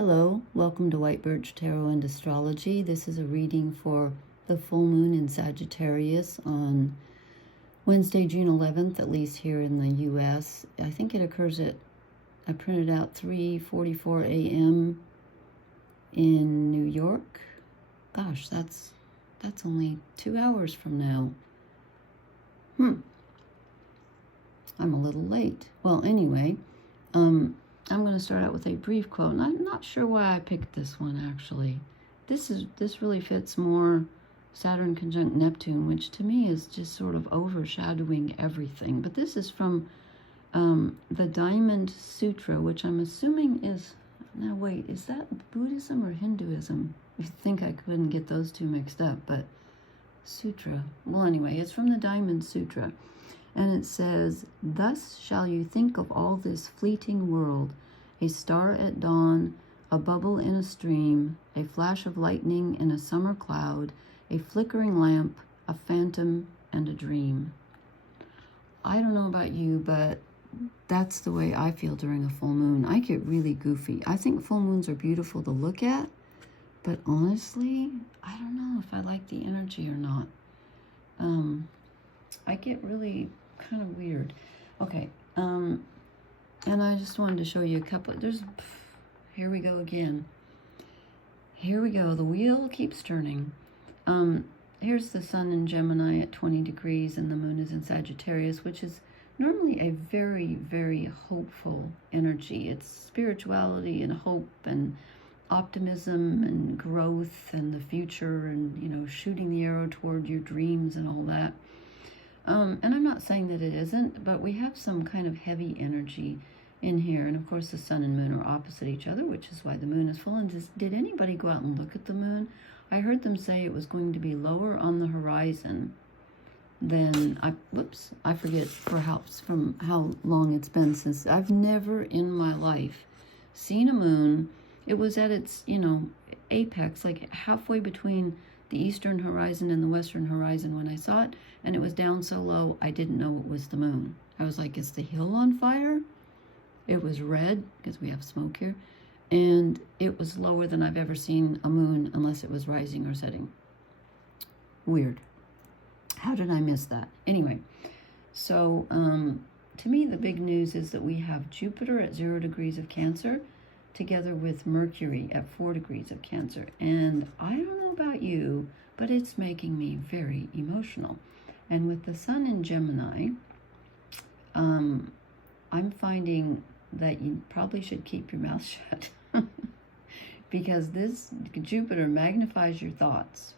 Hello, welcome to White Birch Tarot and Astrology. This is a reading for the full moon in Sagittarius on Wednesday, June 11th, at least here in the U.S. I think it occurs at, I printed out 3:44 a.m. in New York. Gosh, that's only 2 hours from now. I'm a little late. Well, anyway, I'm going to start out with a brief quote, and I'm not sure why I picked this one, actually. This really fits more Saturn conjunct Neptune, which to me is just sort of overshadowing everything. But this is from the Diamond Sutra, which I'm assuming is, now wait, is that Buddhism or Hinduism? You think I couldn't get those two mixed up, but Sutra. Well, anyway, it's from the Diamond Sutra. And it says, "Thus shall you think of all this fleeting world, a star at dawn, a bubble in a stream, a flash of lightning in a summer cloud, a flickering lamp, a phantom, and a dream." I don't know about you, but that's the way I feel during a full moon. I get really goofy. I think full moons are beautiful to look at, but honestly, I don't know if I like the energy or not. I get really kind of weird. Okay, and I just wanted to show you a couple. Here we go again. Here we go. The wheel keeps turning. Here's the sun in Gemini at 20 degrees, and the moon is in Sagittarius, which is normally a very, very hopeful energy. It's spirituality and hope and optimism and growth and the future and, you know, shooting the arrow toward your dreams and all that. And I'm not saying that it isn't, but we have some kind of heavy energy in here. And of course, the sun and moon are opposite each other, which is why the moon is full. And did anybody go out and look at the moon? I heard them say it was going to be lower on the horizon than, I forget from how long it's been since. I've never in my life seen a moon. It was at its, apex, like halfway between the eastern horizon and the western horizon when I saw it, and it was down so low I didn't know it was the moon. I was like, is the hill on fire? It was red because we have smoke here, and it was lower than I've ever seen a moon unless it was rising or setting. Weird. How did I miss that? Anyway, so to me the big news is that we have Jupiter at 0 degrees of Cancer together with Mercury at 4 degrees of Cancer. And I don't know about you, but it's making me very emotional. And with the sun in Gemini, I'm finding that you probably should keep your mouth shut because this Jupiter magnifies your thoughts.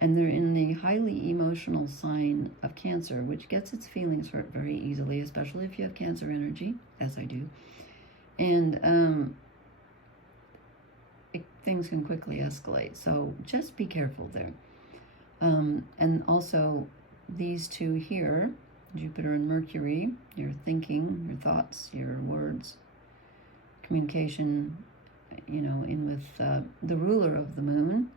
And they're in the highly emotional sign of Cancer, which gets its feelings hurt very easily, especially if you have Cancer energy, as I do. And things can quickly escalate, so just be careful there. And also these two here, Jupiter and Mercury, your thinking, your thoughts, your words, communication, in with the ruler of the moon.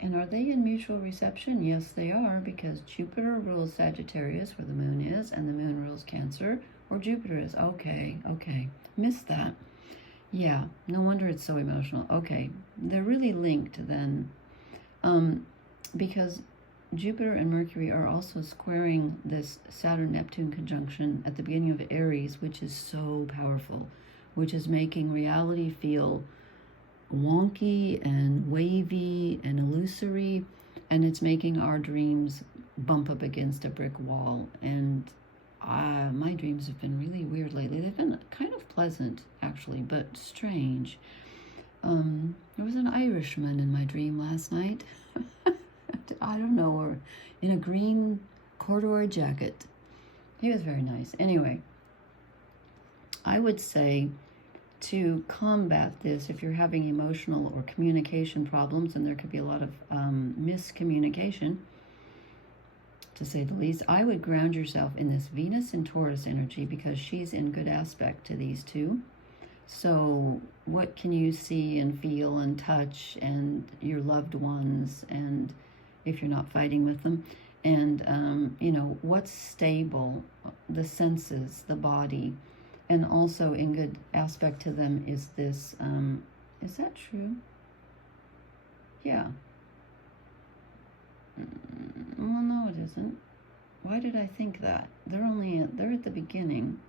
And are they in mutual reception? Yes, they are, because Jupiter rules Sagittarius, where the moon is, and the moon rules Cancer, where Jupiter is. Okay, missed that. Yeah, no wonder it's so emotional. Okay, they're really linked then, because Jupiter and Mercury are also squaring this Saturn-Neptune conjunction at the beginning of Aries, which is so powerful, which is making reality feel wonky and wavy and illusory, and it's making our dreams bump up against a brick wall. And my dreams have been really weird lately. They've been kind of pleasant, actually, but strange. There was an Irishman in my dream last night. I don't know, or in a green corduroy jacket. He was very nice. Anyway, I would say to combat this, if you're having emotional or communication problems, and there could be a lot of miscommunication, to say the least, I would ground yourself in this Venus and Taurus energy, because she's in good aspect to these two. So what can you see and feel and touch, and your loved ones, and if you're not fighting with them, and what's stable, the senses, the body. And also in good aspect to them is this Is that true? Yeah. Well, no, it isn't. Why did I think that? They're at the beginning.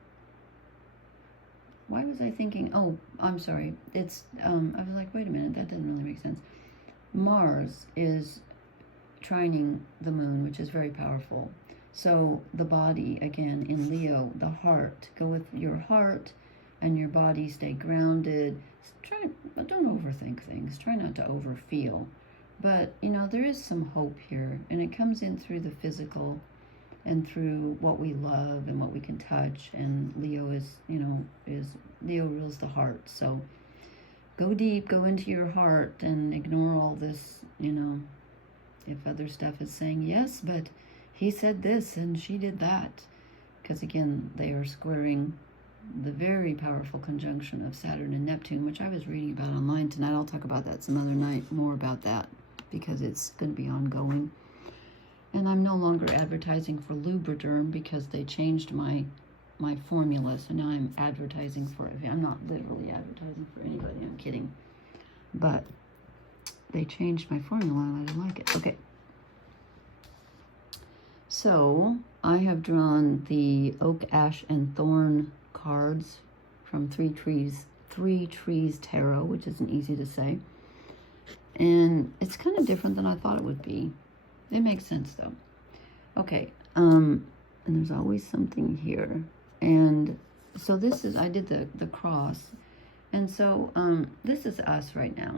Why was I thinking, oh, I'm sorry. It's, I was like, wait a minute, that doesn't really make sense. Mars is trining the moon, which is very powerful. So the body, again, in Leo, the heart, go with your heart and your body, stay grounded. Don't overthink things. Try not to overfeel. But, there is some hope here, and it comes in through the physical and through what we love and what we can touch. And Leo Leo rules the heart. So go deep, go into your heart, and ignore all this, if other stuff is saying, yes, but he said this and she did that. Because again, they are squaring the very powerful conjunction of Saturn and Neptune, which I was reading about online tonight. I'll talk about that some other night, more about that, because it's going to be ongoing. And I'm no longer advertising for Lubriderm because they changed my formula. So now I'm advertising for it. I'm not literally advertising for anybody. I'm kidding. But they changed my formula and I didn't like it. Okay. So I have drawn the Oak, Ash, and Thorn cards from Three Trees Tarot, which isn't easy to say. And it's kind of different than I thought it would be. It makes sense though. Okay. And there's always something here. And so I did the cross. And so this is us right now.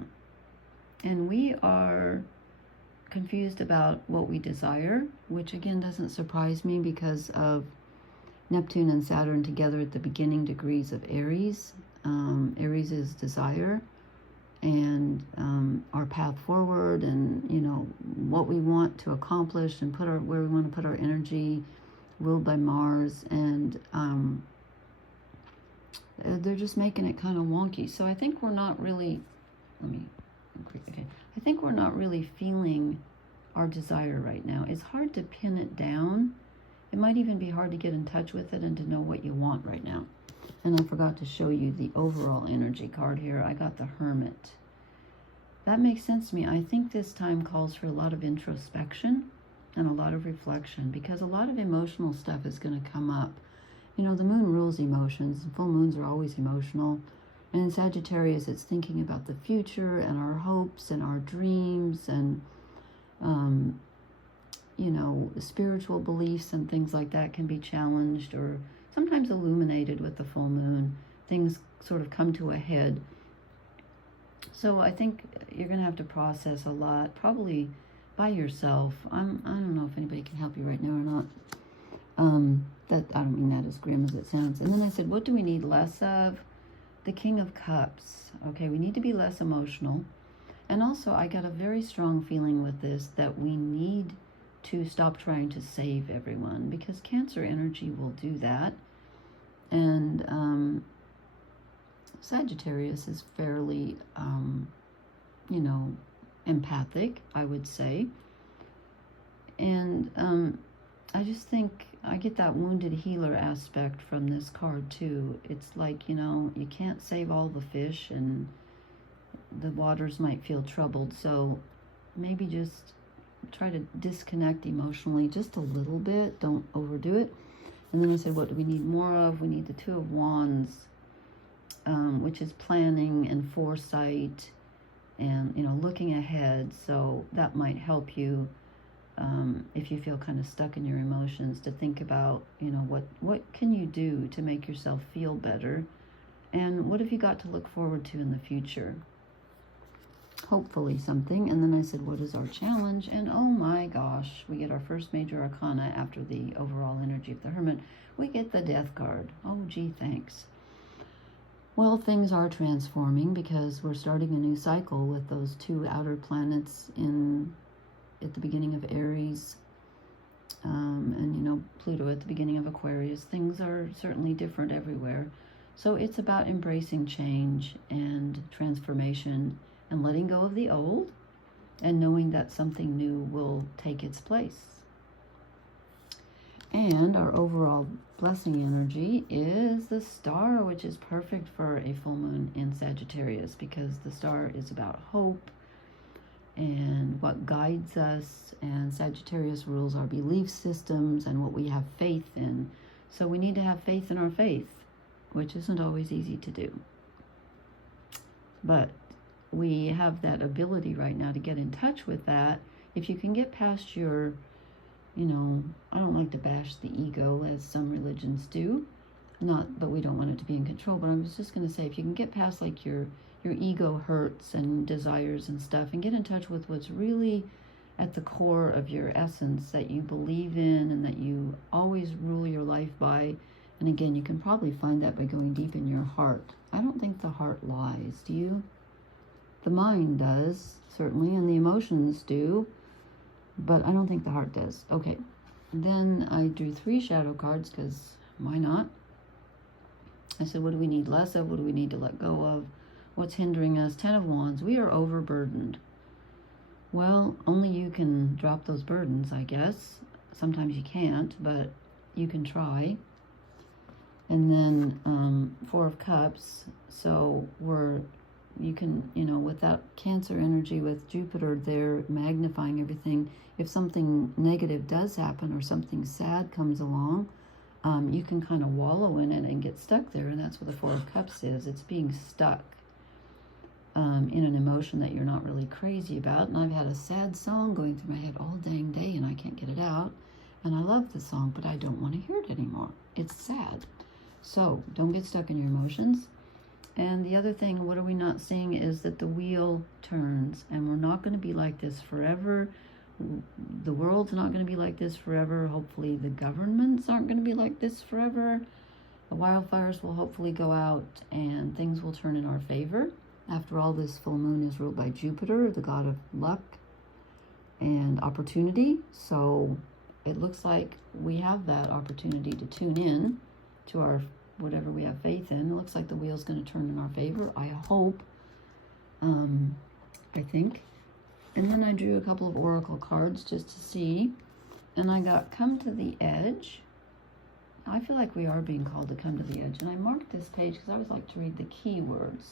And we are confused about what we desire, which again doesn't surprise me because of Neptune and Saturn together at the beginning degrees of Aries. Aries is desire and our path forward, and what we want to accomplish and where we want to put our energy, ruled by Mars. And they're just making it kind of wonky. So I think we're not really, I think we're not really feeling our desire right now. It's hard to pin it down. It might even be hard to get in touch with it and to know what you want right now. And I forgot to show you the overall energy card here. I got the Hermit. That makes sense to me. I think this time calls for a lot of introspection and a lot of reflection, because a lot of emotional stuff is going to come up. The moon rules emotions. Full moons are always emotional. And in Sagittarius, it's thinking about the future and our hopes and our dreams and, spiritual beliefs and things like that can be challenged or sometimes illuminated with the full moon. Things sort of come to a head. So I think you're going to have to process a lot, probably by yourself. I don't know if anybody can help you right now or not. I don't mean that as grim as it sounds. And then I said, what do we need less of? The King of Cups. Okay, we need to be less emotional. And also, I got a very strong feeling with this that we need to stop trying to save everyone, because Cancer energy will do that. And Sagittarius is fairly, empathic, I would say. And I just think I get that wounded healer aspect from this card too. It's like, you can't save all the fish and the waters might feel troubled. So maybe just try to disconnect emotionally just a little bit. Don't overdo it. And then I said, what do we need more of? We need the Two of Wands, which is planning and foresight and, looking ahead. So that might help you if you feel kind of stuck in your emotions, to think about, what can you do to make yourself feel better? And what have you got to look forward to in the future? Hopefully something. And then I said, what is our challenge? And oh my gosh, we get our first major arcana after the overall energy of the Hermit. We get the Death card. Oh, gee, thanks. Well, things are transforming because we're starting a new cycle with those two outer planets at the beginning of Aries, and Pluto at the beginning of Aquarius. Things are certainly different everywhere. So it's about embracing change and transformation and letting go of the old and knowing that something new will take its place. And our overall blessing energy is the star, which is perfect for a full moon in Sagittarius, because the star is about hope and what guides us, and Sagittarius rules our belief systems and what we have faith in. So we need to have faith in our faith, which isn't always easy to do. But we have that ability right now to get in touch with that. If you can get past your, I don't like to bash the ego as some religions do, but we don't want it to be in control. But I was just going to say, if you can get past like your ego hurts and desires and stuff, and get in touch with what's really at the core of your essence that you believe in and that you always rule your life by. And again, you can probably find that by going deep in your heart. I don't think the heart lies, do you? The mind does, certainly, and the emotions do, but I don't think the heart does. Okay, then I drew 3 shadow cards, because why not? I said, what do we need less of? What do we need to let go of? What's hindering us? 10 of Wands. We are overburdened. Well, only you can drop those burdens, I guess. Sometimes you can't, but you can try. And then 4 of Cups. So you can, with that Cancer energy, with Jupiter there magnifying everything, if something negative does happen or something sad comes along, you can kind of wallow in it and get stuck there. And that's what the 4 of Cups is. It's being stuck in an emotion that you're not really crazy about. And I've had a sad song going through my head all dang day, and I can't get it out. And I love the song, but I don't want to hear it anymore. It's sad. So don't get stuck in your emotions. And the other thing, what are we not seeing, is that the wheel turns, and we're not going to be like this forever. The world's not going to be like this forever. Hopefully the governments aren't going to be like this forever. The wildfires will hopefully go out and things will turn in our favor. After all, this full moon is ruled by Jupiter, the god of luck and opportunity. So it looks like we have that opportunity to tune in to our whatever we have faith in. It looks like the wheel's going to turn in our favor. I hope. I think. And then I drew a couple of oracle cards just to see. And I got come to the edge. I feel like we are being called to come to the edge. And I marked this page because I always like to read the keywords.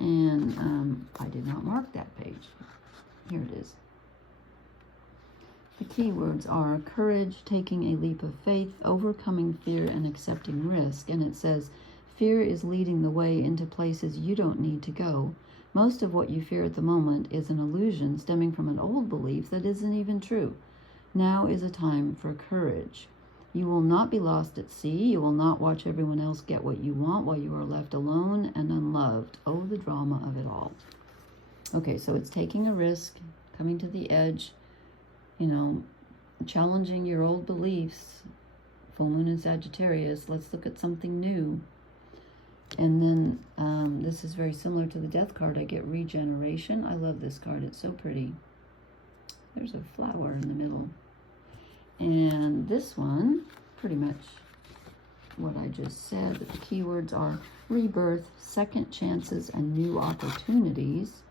And I did not mark that page. Here it is. The keywords are courage, taking a leap of faith, overcoming fear, and accepting risk. And it says, fear is leading the way into places you don't need to go. Most of what you fear at the moment is an illusion stemming from an old belief that isn't even true. Now is a time for courage. You will not be lost at sea. You will not watch everyone else get what you want while you are left alone and unloved. Oh, the drama of it all. Okay, so it's taking a risk, coming to the edge, challenging your old beliefs. Full moon in Sagittarius. Let's look at something new. And then this is very similar to the death card. I get regeneration. I love this card. It's so pretty. There's a flower in the middle. And this one, pretty much what I just said. The keywords are rebirth, second chances, and new opportunities.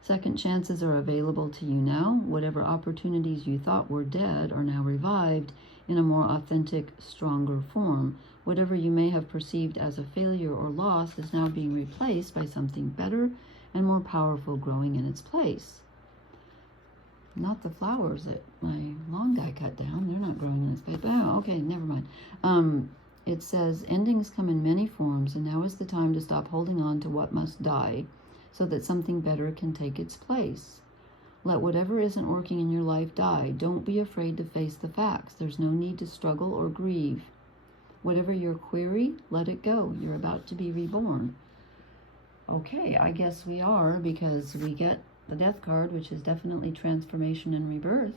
Second chances are available to you now. Whatever opportunities you thought were dead are now revived in a more authentic, stronger form. Whatever you may have perceived as a failure or loss is now being replaced by something better and more powerful growing in its place. Not the flowers that my long guy cut down. They're not growing in its place. Oh, okay, never mind. It says, endings come in many forms, and now is the time to stop holding on to what must die so that something better can take its place. Let whatever isn't working in your life die. Don't be afraid to face the facts. There's no need to struggle or grieve. Whatever your query, let it go. You're about to be reborn. Okay, I guess we are, because we get the death card, which is definitely transformation and rebirth,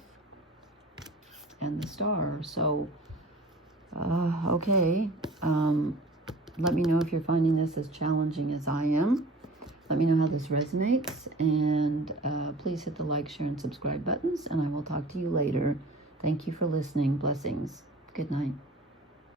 and the star. So, okay. Let me know if you're finding this as challenging as I am. Let me know how this resonates, and please hit the like, share, and subscribe buttons, and I will talk to you later. Thank you for listening. Blessings. Good night.